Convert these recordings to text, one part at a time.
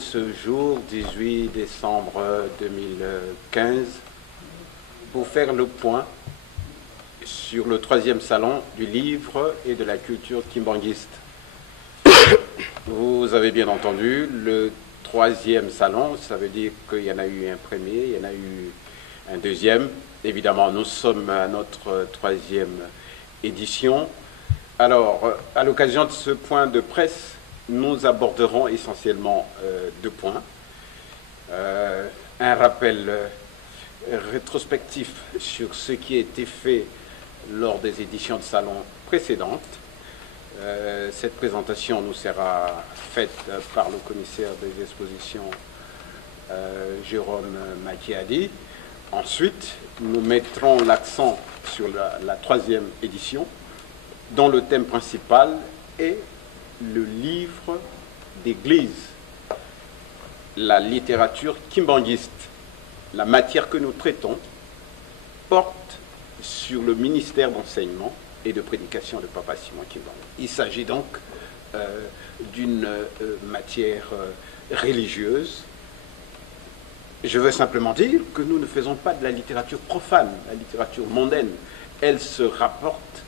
ce jour, 18 décembre 2015, pour faire le point sur le 3e salon du livre et de la culture kimbanguiste. Vous avez bien entendu, le 3e salon, ça veut dire qu'il y en a eu un premier, il y en a eu un deuxième. Évidemment, nous sommes à notre 3e édition. Alors, à l'occasion de ce point de presse, nous aborderons essentiellement 2 points. Un rappel rétrospectif sur ce qui a été fait lors des éditions de salon précédentes. Cette présentation nous sera faite par le commissaire des expositions, Jérôme Macchiadi. Ensuite, nous mettrons l'accent sur la 3e édition, dont le thème principal est le livre d'église, la littérature kimbanguiste. La matière que nous traitons porte sur le ministère d'enseignement et de prédication de Papa Simon Kimbangu. Il s'agit donc d'une matière religieuse. Je veux simplement dire que nous ne faisons pas de la littérature profane, la littérature mondaine. Elle se rapporte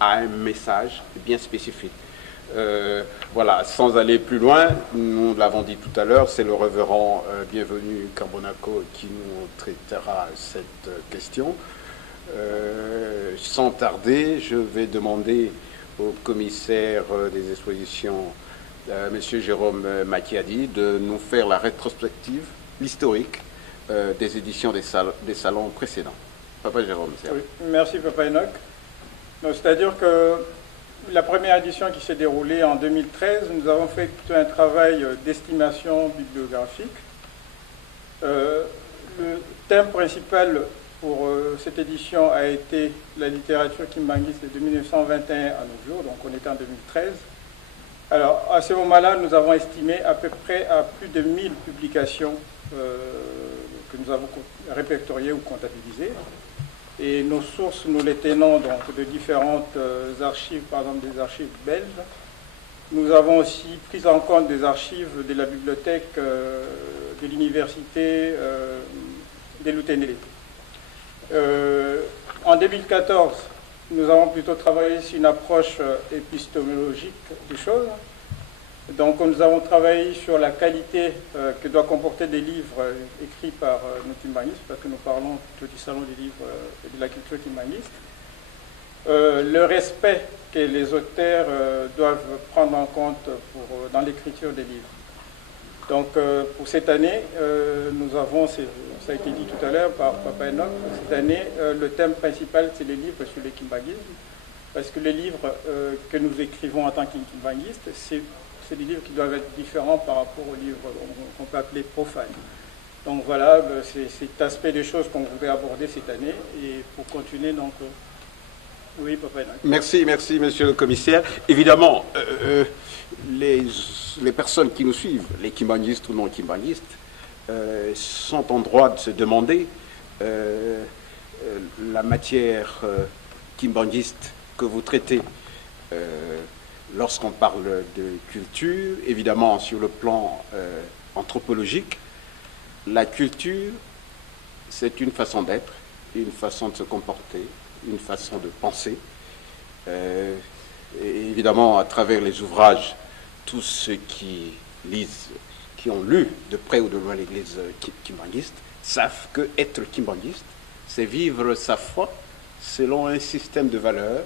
à un message bien spécifique. Voilà, sans aller plus loin, nous l'avons dit tout à l'heure, c'est le révérend Bienvenu Cambonaco qui nous traitera cette question. Sans tarder, je vais demander au commissaire des expositions, M. Jérôme Macchiadi, de nous faire la rétrospective, l'historique des éditions des salons précédents. Papa Jérôme. Oui, merci Papa Enoch. C'est-à-dire que la première édition qui s'est déroulée en 2013, nous avons fait tout un travail d'estimation bibliographique. Le thème principal pour cette édition a été la littérature kimbanguiste de 1921 à nos jours, donc on était en 2013. Alors, à ce moment-là, nous avons estimé à peu près à plus de 1000 publications que nous avons répertoriées ou comptabilisées. Et nos sources, nous les tenons donc de différentes archives, par exemple des archives belges. Nous avons aussi pris en compte des archives de la bibliothèque de l'université des Loutenélé. En 2014, nous avons plutôt travaillé sur une approche épistémologique des choses. Donc nous avons travaillé sur la qualité que doit comporter des livres écrits par nos kimbanguistes, parce que nous parlons plutôt du salon des livres et de la culture kimbanguiste. Le respect que les auteurs doivent prendre en compte dans l'écriture des livres. Donc pour cette année, nous avons, ça a été dit tout à l'heure par Papa Enoch, cette année, le thème principal, c'est les livres sur les kimbanguistes, parce que les livres que nous écrivons en tant que kimbanguistes, c'est des livres qui doivent être différents par rapport aux livres qu'on peut appeler profanes. Donc voilà, c'est cet aspect des choses qu'on voudrait aborder cette année. Et pour continuer, donc... oui, Papa Enoch. Merci, monsieur le commissaire. Évidemment, les personnes qui nous suivent, les kimbanguistes ou non kimbanguistes, sont en droit de se demander la matière kimbanguiste que vous traitez. Lorsqu'on parle de culture, évidemment sur le plan anthropologique, la culture, c'est une façon d'être, une façon de se comporter, une façon de penser. Et évidemment, à travers les ouvrages, tous ceux qui lisent, qui ont lu de près ou de loin l'Église kimbanguiste, savent que être kimbanguiste, c'est vivre sa foi selon un système de valeurs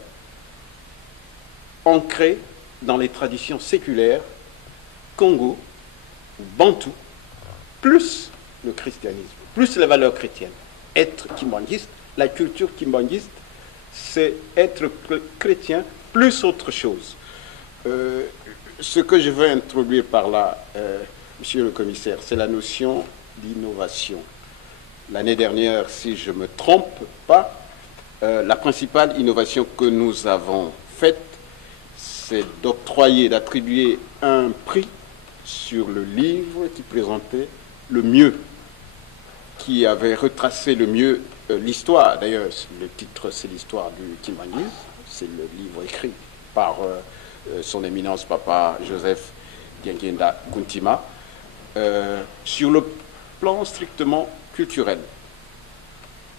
ancré dans les traditions séculaires, Congo, Bantou, plus le christianisme, plus les valeurs chrétiennes. Être kimbanguiste, la culture kimbanguiste, c'est être chrétien plus autre chose. Ce que je veux introduire par là, monsieur le commissaire, c'est la notion d'innovation. L'année dernière, si je ne me trompe pas, la principale innovation que nous avons faite, c'est d'octroyer, d'attribuer un prix sur le livre qui présentait le mieux, qui avait retracé le mieux l'histoire. D'ailleurs, le titre, c'est l'histoire du kimbanguisme. C'est le livre écrit par son éminence Papa Joseph Diengenda Kuntima. Sur le plan strictement culturel,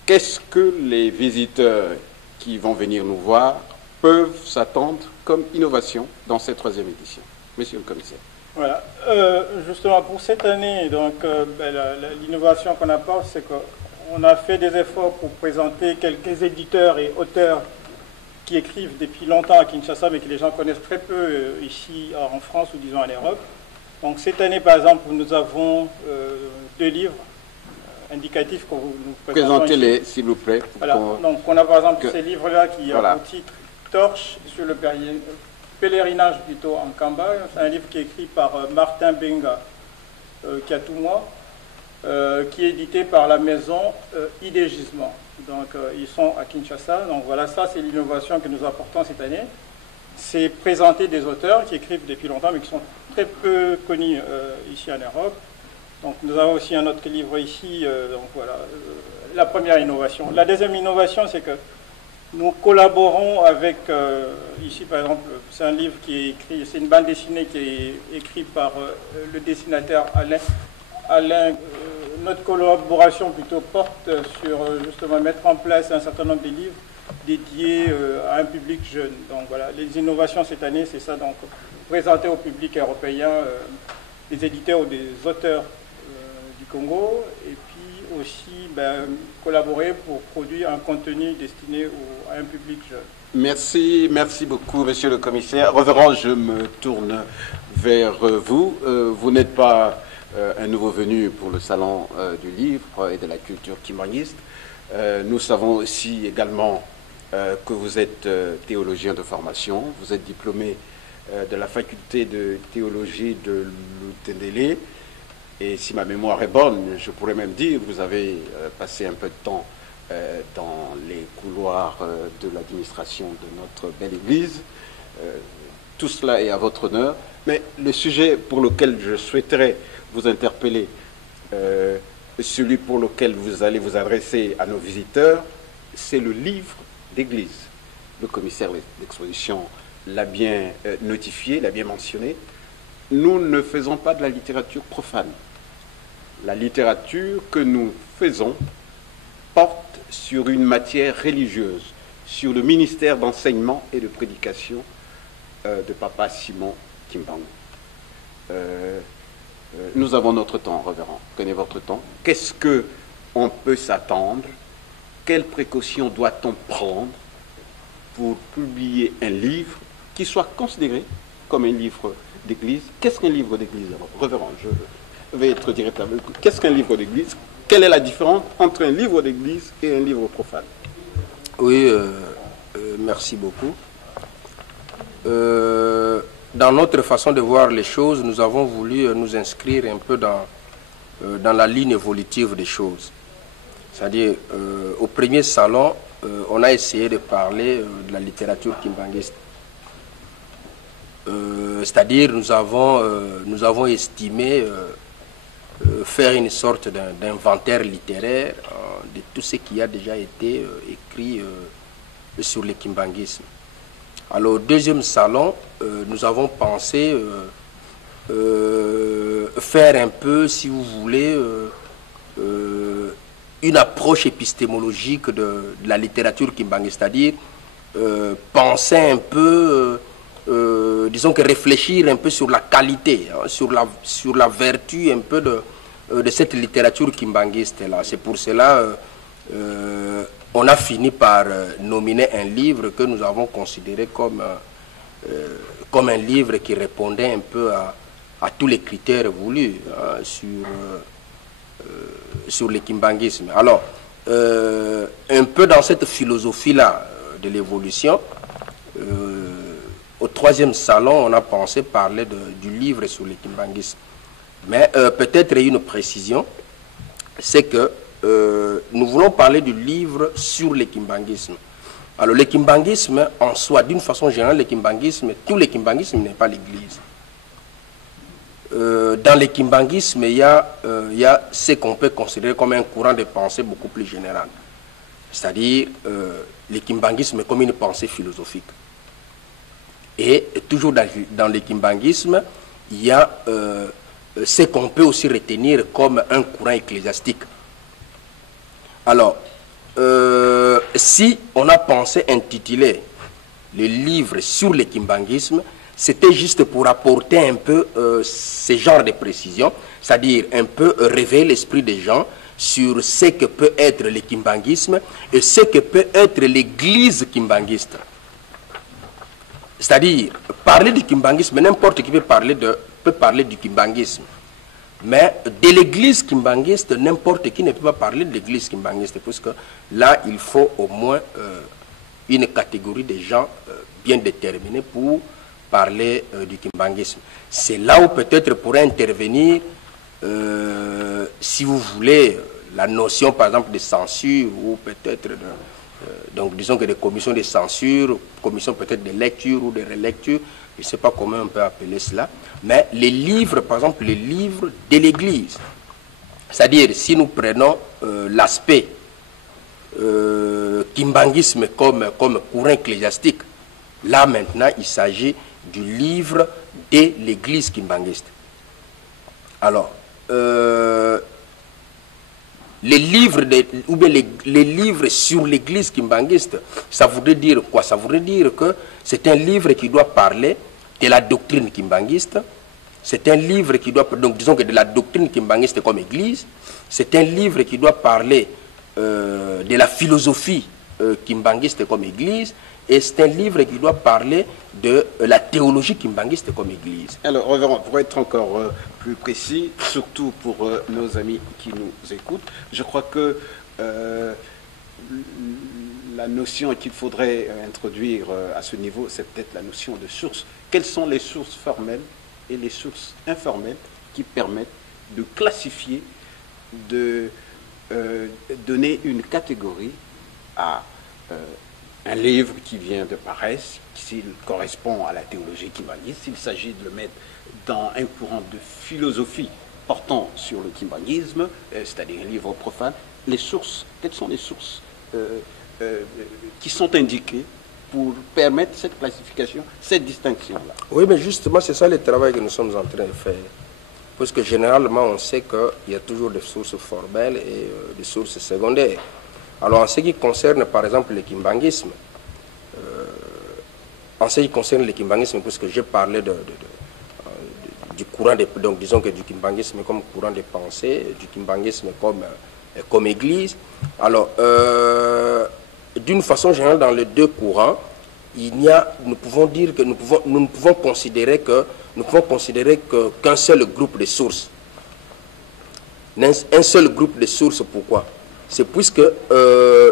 qu'est-ce que les visiteurs qui vont venir nous voir peuvent s'attendre comme innovation dans cette troisième édition? Monsieur le commissaire. Voilà. Justement, pour cette année, donc, l'innovation qu'on apporte, c'est qu'on a fait des efforts pour présenter quelques éditeurs et auteurs qui écrivent depuis longtemps à Kinshasa, mais que les gens connaissent très peu ici en France ou disons en Europe. Donc cette année, par exemple, nous avons 2 livres indicatifs que nous présentons. Présentez-les, s'il vous plaît. Voilà. Donc on a par exemple ces livres-là qui ont pour titre Torche sur le pèlerinage plutôt en Kamba. C'est un livre qui est écrit par Martin Benga Kiatoumoua, qui est édité par la maison Idégisement. Donc ils sont à Kinshasa. Donc voilà, ça c'est l'innovation que nous apportons cette année. C'est présenter des auteurs qui écrivent depuis longtemps mais qui sont très peu connus ici en Europe. Donc nous avons aussi un autre livre ici. Donc voilà, la première innovation. La deuxième innovation, c'est que nous collaborons avec, ici par exemple, c'est un livre qui est écrit, c'est une bande dessinée qui est écrite par le dessinateur Alain. Notre collaboration plutôt porte sur justement mettre en place un certain nombre de livres dédiés à un public jeune. Donc voilà, les innovations cette année, c'est ça, donc présenter au public européen des éditeurs ou des auteurs du Congo, et puis aussi collaborer pour produire un contenu destiné à un public jeune. Merci beaucoup, monsieur le commissaire. Révérend, je me tourne vers vous. Vous n'êtes pas un nouveau venu pour le salon du livre et de la culture kimbanguiste. Nous savons aussi également que vous êtes théologien de formation. Vous êtes diplômé de la faculté de théologie de l'Utendélé. Et si ma mémoire est bonne, je pourrais même dire que vous avez passé un peu de temps dans les couloirs de l'administration de notre belle Église. Tout cela est à votre honneur. Mais le sujet pour lequel je souhaiterais vous interpeller, celui pour lequel vous allez vous adresser à nos visiteurs, c'est le livre d'église. Le commissaire d'exposition l'a bien notifié, l'a bien mentionné. Nous ne faisons pas de la littérature profane. La littérature que nous faisons porte sur une matière religieuse, sur le ministère d'enseignement et de prédication de Papa Simon Kimbangu. Nous avons notre temps, révérend. Prenez votre temps. Qu'est-ce qu'on peut s'attendre? Quelles précautions doit-on prendre pour publier un livre qui soit considéré comme un livre d'église? Qu'est-ce qu'un livre d'église? Révérend, je vais être direct avec vous. Qu'est-ce qu'un livre d'église? Quelle est la différence entre un livre d'église et un livre profane? Oui, merci beaucoup. Dans notre façon de voir les choses, nous avons voulu nous inscrire un peu dans la ligne évolutive des choses. C'est-à-dire, au premier salon, on a essayé de parler de la littérature kimbanguiste. C'est-à-dire, nous avons estimé faire une sorte d'inventaire littéraire de tout ce qui a déjà été écrit sur le kimbanguisme. Alors, au deuxième salon, nous avons pensé faire un peu, si vous voulez, une approche épistémologique de la littérature kimbanguiste, c'est-à-dire penser un peu, disons que réfléchir un peu sur la qualité, hein, sur la vertu un peu de cette littérature kimbanguiste-là. C'est pour cela on a fini par nominer un livre que nous avons considéré comme un livre qui répondait un peu à tous les critères voulus hein, sur le kimbanguisme. Alors, un peu dans cette philosophie-là de l'évolution, au troisième salon, on a pensé parler du livre sur le kimbanguisme. Mais peut-être une précision, c'est que nous voulons parler du livre sur le kimbanguisme. Alors le kimbanguisme en soi, d'une façon générale, tout le kimbanguisme n'est pas l'Église. Dans le kimbanguisme, il y a ce qu'on peut considérer comme un courant de pensée beaucoup plus général. C'est-à-dire le kimbanguisme comme une pensée philosophique. Et toujours dans le kimbanguisme, il y a ce qu'on peut aussi retenir comme un courant ecclésiastique. Alors, si on a pensé intituler le livre sur le kimbanguisme, c'était juste pour apporter un peu ce genre de précision, c'est-à-dire un peu réveiller l'esprit des gens sur ce que peut être le kimbanguisme et ce que peut être l'église kimbanguiste. C'est-à-dire, parler du kimbanguisme, n'importe qui peut parler du kimbanguisme. Mais de l'église kimbanguiste, n'importe qui ne peut pas parler de l'église kimbanguiste, parce que là, il faut au moins une catégorie de gens bien déterminés pour parler du kimbanguisme. C'est là où peut-être pourrait intervenir, si vous voulez, la notion par exemple de censure, ou peut-être, donc disons que des commissions de censure, commissions peut-être de lecture ou de relecture, je ne sais pas comment on peut appeler cela, mais les livres, par exemple, les livres de l'Église. C'est-à-dire, si nous prenons l'aspect kimbanguisme comme courant ecclésiastique, là maintenant, il s'agit du livre de l'Église kimbanguiste. Alors, les livres, les livres sur l'Église kimbanguiste, ça voudrait dire quoi? Ça voudrait dire que c'est un livre qui doit parler de la doctrine kimbanguiste. C'est un livre qui doit, donc disons que de la doctrine kimbanguiste comme Église. C'est un livre qui doit parler de la philosophie kimbanguiste comme Église. Et c'est un livre qui doit parler de la théologie kimbanguiste comme Église. Alors, révérend, pour être encore plus précis, surtout pour nos amis qui nous écoutent, je crois que la notion qu'il faudrait introduire à ce niveau, c'est peut-être la notion de source. Quelles sont les sources formelles et les sources informelles qui permettent de classifier, de donner une catégorie à un livre qui vient de paraître, s'il correspond à la théologie kimbanguiste, s'il s'agit de le mettre dans un courant de philosophie portant sur le kimbanguisme, c'est-à-dire un livre profane, les sources, quelles sont les sources qui sont indiquées pour permettre cette classification, cette distinction-là? Oui, mais justement, c'est ça le travail que nous sommes en train de faire. Parce que généralement, on sait qu'il y a toujours des sources formelles et des sources secondaires. Alors, en ce qui concerne, par exemple, le kimbanguisme, puisque j'ai parlé du courant, donc disons que du kimbanguisme comme courant de pensée, du kimbanguisme comme église. Alors, d'une façon générale, dans les deux courants, nous pouvons dire que nous pouvons considérer qu'un seul groupe de sources. Un seul groupe de sources, pourquoi? C'est puisque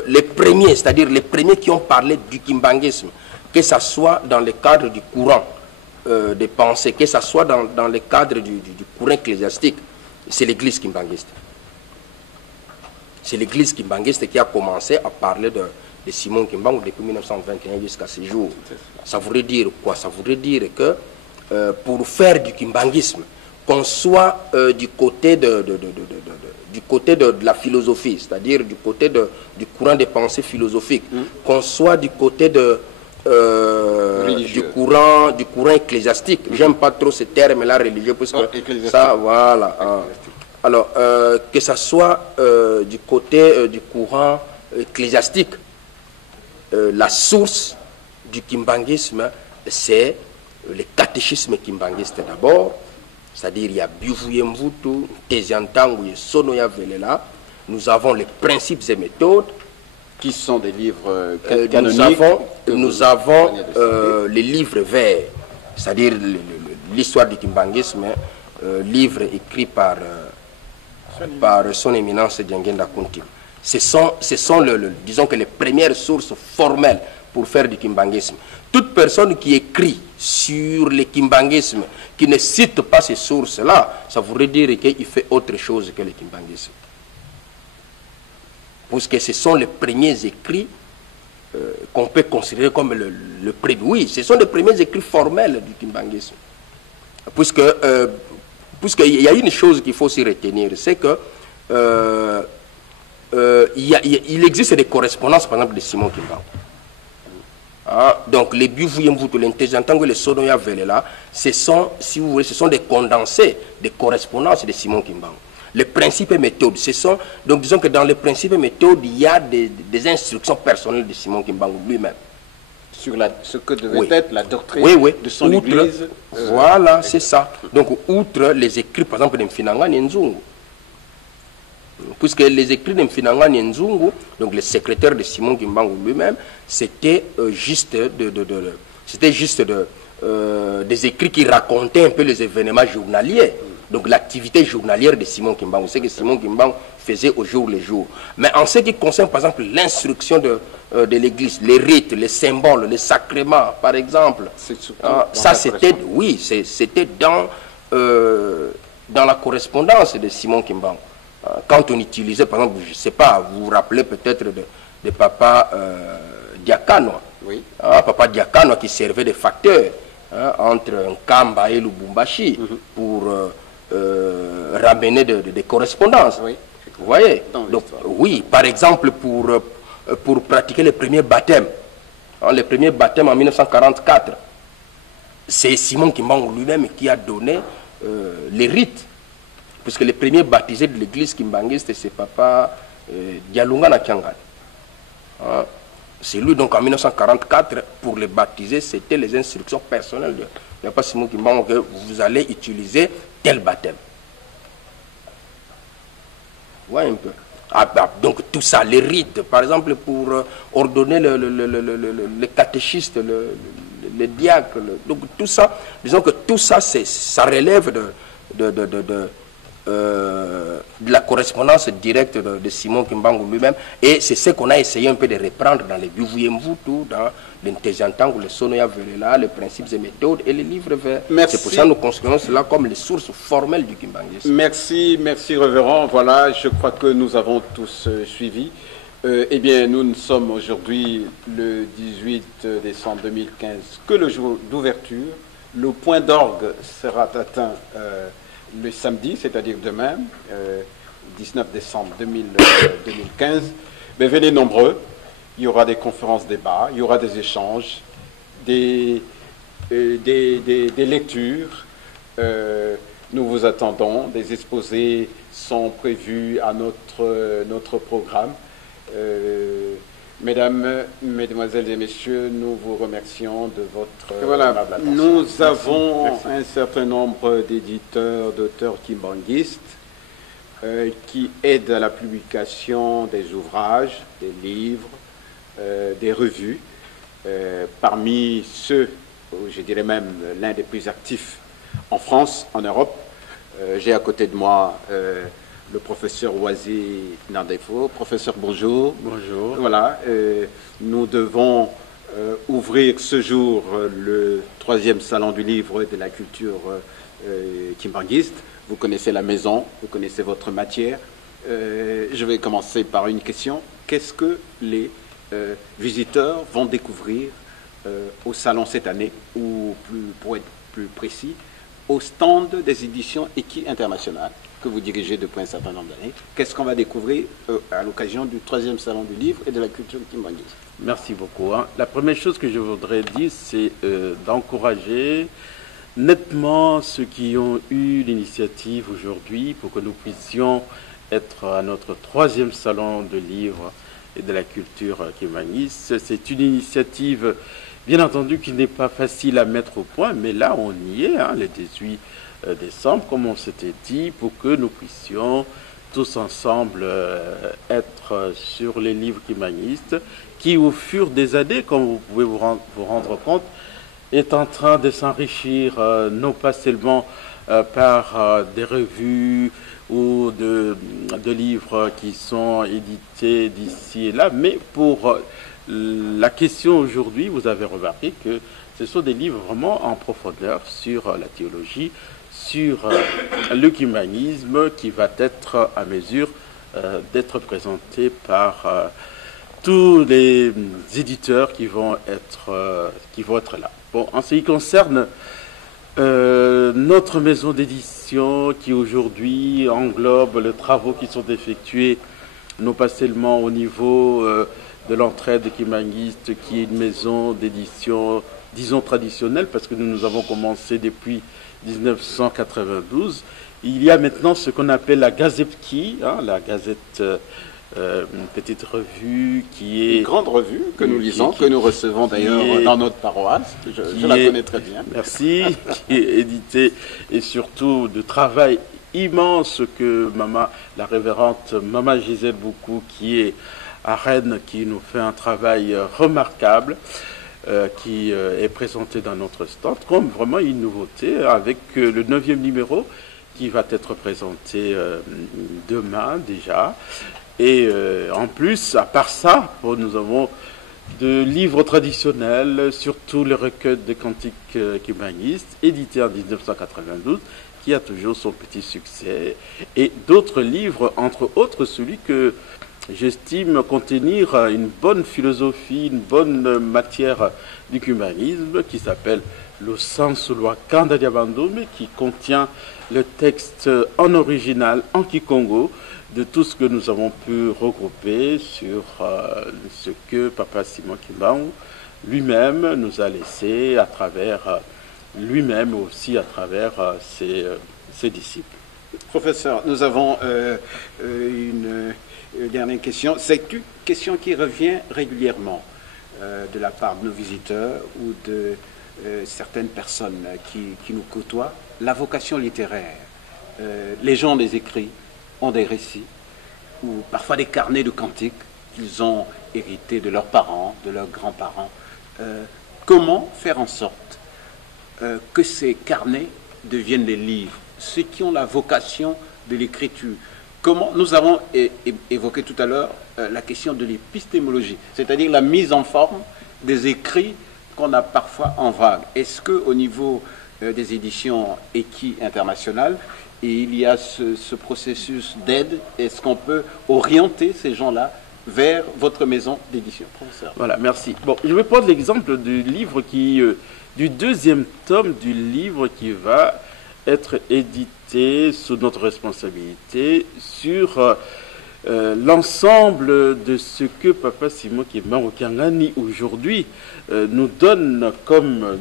les premiers, c'est-à-dire les premiers qui ont parlé du kimbanguisme, que ce soit dans le cadre du courant des pensées, que ce soit dans le cadre du courant ecclésiastique, c'est l'église kimbanguiste. C'est l'église kimbanguiste qui a commencé à parler de Simon Kimbangu depuis 1921 jusqu'à ce jour. Ça voudrait dire quoi? Ça voudrait dire que pour faire du kimbanguisme, qu'on soit du côté de la philosophie, c'est-à-dire du côté du courant des pensées philosophiques, qu'on soit du côté du courant ecclésiastique. J'aime pas trop ce terme-là religieux, parce que ça, voilà. Alors, que ça soit du côté du courant ecclésiastique, la source du kimbanguisme, c'est le catéchisme kimbanguiste d'abord. C'est-à-dire, il y a Bivuye Mvutu, Teziantangu et Sonoya Velela. Nous avons les principes et méthodes. Qui sont des livres canoniques. Nous avons les livres verts, c'est-à-dire l'histoire du kimbanguisme, livre écrit par son éminence Diangenda Kunti. Ce sont disons que les premières sources formelles pour faire du kimbanguisme. Toute personne qui écrit sur le kimbanguisme, qui ne cite pas ces sources-là, ça voudrait dire qu'il fait autre chose que le kimbanguisme. Parce que ce sont les premiers écrits qu'on peut considérer comme le premier. Oui, ce sont les premiers écrits formels du kimbanguisme. Puisqu'il y a une chose qu'il faut aussi retenir, c'est que il existe des correspondances, par exemple, de Simon Kimbangu. Hein? Donc les Buvuyemvutu, l'Intejantango et les Sonoya Velela, ce sont, si vous voulez, ce sont des condensés des correspondances de Simon Kimbangu. Les principes et méthodes, ce sont, donc disons que dans les principes et méthodes, il y a des instructions personnelles de Simon Kimbangu lui-même. Sur ce que devait être la doctrine de son outre, église. Voilà, c'est ça. Donc, outre les écrits, par exemple, d'Mfinanga Nzungu, puisque les écrits d'Mfinanga Nzungu, donc le secrétaire de Simon Kimbangu lui-même, c'était juste des écrits qui racontaient un peu les événements journaliers. Donc l'activité journalière de Simon Kimbangu, c'est que Simon Kimbangu faisait au jour le jour. Mais en ce qui concerne par exemple l'instruction de l'église, les rites, les symboles, les sacrements par exemple, ça c'était, oui, c'était dans la correspondance de Simon Kimbangu. Quand on utilisait par exemple, je ne sais pas, vous vous rappelez peut-être de Papa Diakano, oui. Papa Diakano qui servait de facteur entre Nkamba et Lubumbashi pour ramener des correspondances. Oui. Vous voyez? Donc, oui, par exemple, pour pratiquer les premiers baptêmes. Les premiers baptêmes en 1944. C'est Simon Kimbangu lui-même qui a donné les rites. Puisque les premiers baptisés de l'église kimbanguiste, c'est Papa Dialunga Nakiangan. C'est lui, donc en 1944, pour les baptiser, c'était les instructions personnelles de Papa Simon Kimbangu que vous allez utiliser tel baptême. Vous voyez un peu. Donc tout ça, les rites, par exemple, pour ordonner le catéchiste, le diacre, donc tout ça, disons que tout ça, ça relève de la correspondance directe de Simon Kimbangu lui-même, et c'est ce qu'on a essayé un peu de reprendre dans les Buvuyemvutu, dans l'Intejantango, le Sonoya Velela, les principes et méthodes et les livres verts. C'est pour ça que nous considérons cela comme les sources formelles du kimbanguisme. Merci, merci révérend. Voilà, je crois que nous avons tous suivi. Eh bien, nous sommes aujourd'hui le 18 décembre 2015, que le jour d'ouverture. Le point d'orgue sera atteint le samedi, c'est-à-dire demain, 19 décembre 2015. Mais venez nombreux. Il y aura des conférences-débats, il y aura des échanges, des lectures. Nous vous attendons. Des exposés sont prévus à notre programme. Mesdames, Mesdemoiselles et Messieurs, nous vous remercions de votre aimable attention. Nous avons un certain nombre d'éditeurs, d'auteurs kimbanguistes qui aident à la publication des ouvrages, des livres, des revues. Parmi ceux, je dirais même l'un des plus actifs en France, en Europe, j'ai à côté de moi le professeur Oisy Nandefo. Professeur, bonjour. Bonjour. Voilà, nous devons ouvrir ce jour le 3e salon du livre et de la culture kimbanguiste. Vous connaissez la maison, vous connaissez votre matière. Je vais commencer par une question. Qu'est-ce que les visiteurs vont découvrir au salon cette année, ou pour être plus précis, au stand des éditions Eki International que vous dirigez depuis un certain nombre d'années? Qu'est-ce qu'on va découvrir à l'occasion du 3e salon du livre et de la culture kimbanguiste? Merci beaucoup. La première chose que je voudrais dire, c'est d'encourager nettement ceux qui ont eu l'initiative aujourd'hui pour que nous puissions être à notre 3e salon de livre et de la culture kimbanguiste. C'est une initiative, bien entendu, qui n'est pas facile à mettre au point, mais là, on y est, le 18 décembre, comme on s'était dit, pour que nous puissions tous ensemble être sur les livres kimbanguistes, qui au fur des années, comme vous pouvez vous rendre compte, est en train de s'enrichir, non pas seulement par des revues ou de livres qui sont édités d'ici et là, mais pour la question aujourd'hui, vous avez remarqué que ce sont des livres vraiment en profondeur sur la théologie, sur le kimbanguisme, qui va être à mesure d'être présenté par tous les éditeurs qui vont être là. Bon, en ce qui concerne notre maison d'édition, qui aujourd'hui englobe les travaux qui sont effectués, non pas seulement au niveau de l'entraide kimbanguiste, qui est une maison d'édition, disons, traditionnelle, parce que nous avons commencé depuis 1992. Il y a maintenant ce qu'on appelle la Gazette Ki, hein, la Gazette, une petite revue qui est... Une grande revue que nous lisons, que nous recevons d'ailleurs dans notre paroisse. Je la connais très bien. Merci, qui est éditée, et surtout de travail immense que la révérende Maman Gisèle Boukou, qui est à Rennes, qui nous fait un travail remarquable, qui est présenté dans notre stand, comme vraiment une nouveauté, avec le 9e numéro qui va être présenté demain déjà. Et en plus, à part ça, nous avons de livres traditionnels, surtout le recueil de cantiques kimbanguistes, édité en 1992, qui a toujours son petit succès, et d'autres livres, entre autres celui que j'estime contenir une bonne philosophie, une bonne matière du kimbanguisme, qui s'appelle Le Sens Loi Kanda Diabandombe, qui contient le texte en original, en kikongo, de tout ce que nous avons pu regrouper sur ce que Papa Simon Kimbangu lui-même nous a laissé à travers lui-même aussi à travers ses disciples. Professeur, nous avons une dernière question. C'est une question qui revient régulièrement de la part de nos visiteurs ou de certaines personnes qui nous côtoient. La vocation littéraire. Les gens ont des écrits, ont des récits, ou parfois des carnets de cantiques qu'ils ont hérités de leurs parents, de leurs grands-parents. Comment faire en sorte que ces carnets deviennent des livres, ceux qui ont la vocation de l'écriture? Comment nous avons évoqué tout à l'heure la question de l'épistémologie, c'est-à-dire la mise en forme des écrits qu'on a parfois en vague. Est-ce qu'au niveau des éditions Eki internationales, il y a ce processus d'aide? Est-ce qu'on peut orienter ces gens-là vers votre maison d'édition, professeur? Voilà, merci. Bon, je vais prendre l'exemple du livre du 2e tome du livre qui va être édité sous notre responsabilité sur l'ensemble de ce que Papa Simon Kimbangu Kyangani aujourd'hui nous donne comme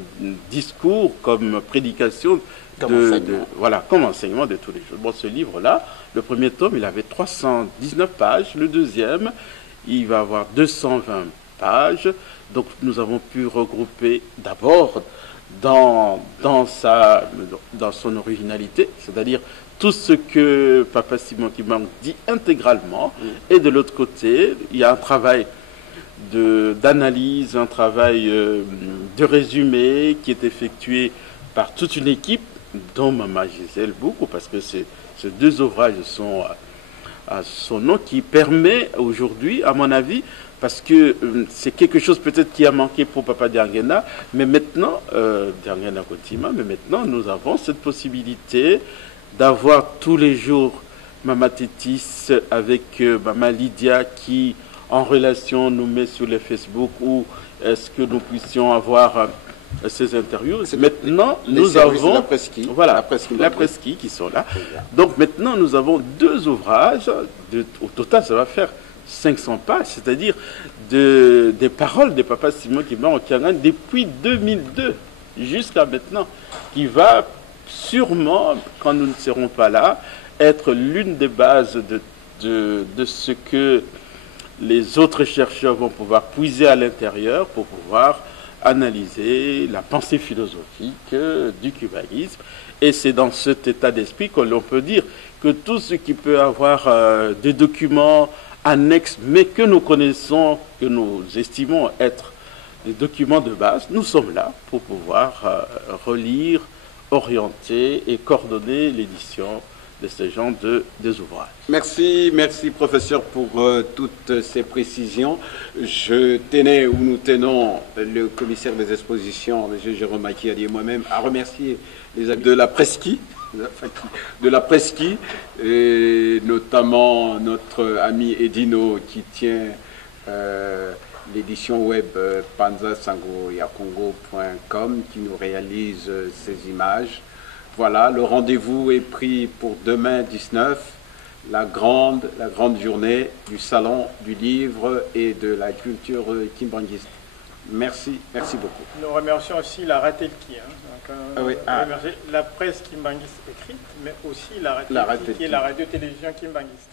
discours, comme prédication, comme enseignement de tous les jours. Bon, ce livre-là, le 1er tome, il avait 319 pages, le 2e, il va avoir 220 pages. Donc nous avons pu regrouper d'abord dans son originalité, c'est-à-dire tout ce que Papa Simon Kimbangu dit intégralement, et de l'autre côté, il y a un travail d'analyse, un travail de résumé qui est effectué par toute une équipe, dont Maman Gisèle Boukou, parce que ces deux ouvrages sont à son nom, qui permet aujourd'hui, à mon avis, parce que c'est quelque chose peut-être qui a manqué pour Papa Diangena, mais maintenant, Diangena Kotima, mais maintenant nous avons cette possibilité d'avoir tous les jours Maman Tétis avec Maman Lydia qui, en relation, nous met sur le Facebook, ou est-ce que nous puissions avoir ces interviews. Maintenant, nous avons la Presqu'île, la Presqu'île qui sont là. Donc maintenant, nous avons 2 ouvrages. Au total, ça va faire 500 pages, c'est-à-dire des paroles de Papa Simon Kimbangu Kyangani depuis 2002 jusqu'à maintenant, qui va sûrement, quand nous ne serons pas là, être l'une des bases de ce que les autres chercheurs vont pouvoir puiser à l'intérieur pour pouvoir analyser la pensée philosophique du cubanisme. Et c'est dans cet état d'esprit que l'on peut dire que tout ce qui peut avoir des documents annexes, mais que nous connaissons, que nous estimons être des documents de base, nous sommes là pour pouvoir relire, orienter et coordonner l'édition de ce genre des ouvrages. Merci professeur pour toutes ces précisions. Je tenais, ou nous tenons, le commissaire des expositions, M. Jérôme Makiadi et moi-même, à remercier les amis de la Presqu'île, et notamment notre ami Edino qui tient l'édition web panzasangoyakongo.com qui nous réalise ces images. Voilà, le rendez-vous est pris pour demain 19. la grande journée du Salon du livre et de la culture kimbanguiste. Merci beaucoup. Nous remercions aussi la Ratelki, la presse kimbanguiste écrite, mais aussi la Ratelki qui est la radio-télévision kimbanguiste.